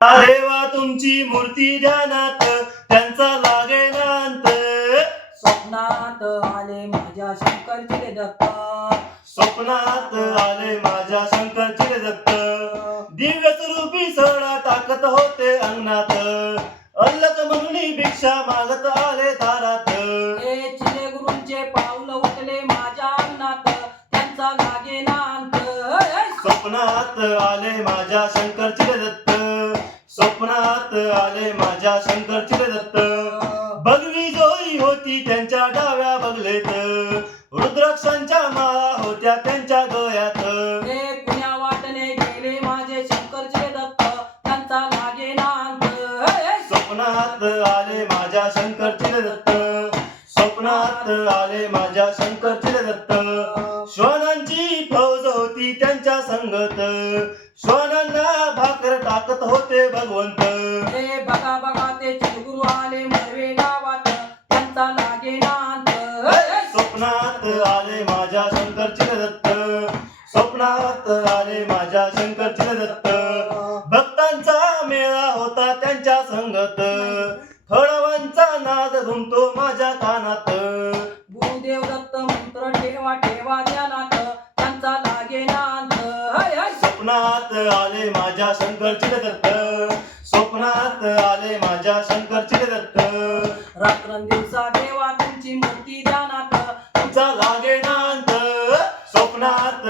देवा तुमची मूर्ती ध्यानात त्यांचा लागे नांत. स्वप्नात आले माझ्या शंकरचे दत्त. स्वप्नात आले माझ्या शंकरचे दत्त. दिव्य स्वरूपी सडा टाकत होते अंगणात. अल्लक म्हणून भिक्षा मागत आले दारात. हे चिले गुरूंचे पाऊल उठले माझ्या अंगणात त्यांचा लागे नांत. स्वप्नात आले माझ्या शंकरचे दत्त. स्वप्नात आले माझ्या शंकरचे दत्त. भगवी जोई होती त्यांच्या डाव्या बगलेत. रुद्राक्षांच्या माळा होत्या त्यांच्या गळ्यात. हे कुण्या वाटणे गेले माझे शंकरचे दत्त त्यांचा लागे नांत. स्वप्नात आले माझ्या शंकरचे दत्त. स्वप्नात आले माझ्या शंकरचे दत्त. श्वानांची फौज होती त्यांच्या संगत. श्वानांना भाकर टाकत होते भगवंत. हे बघा बघा ते चिलगुरु आले मरवे गावात त्यांचा लागे नांत. स्वप्नात आले माझ्या शंकरचे दत्त. स्वप्नात आले माझ्या शंकरचे दत्त. भक्तांचा मेळा होता त्यांच्या संगत. खळवांचा नाद घुमतो माझ्या कानात. गुरुदेव दत्त मंत्र ठेवा ठेवा ध्यानात त्यांचा लागे नांत. स्वप्नात आले माझ्या शंकरचे दत्त. स्वप्नात आले माझ्या शंकरचे दत्त. रात्रंदिवसा देवा तुमची मूर्ती ध्यानात तुमचा लागे नांत. स्वप्नात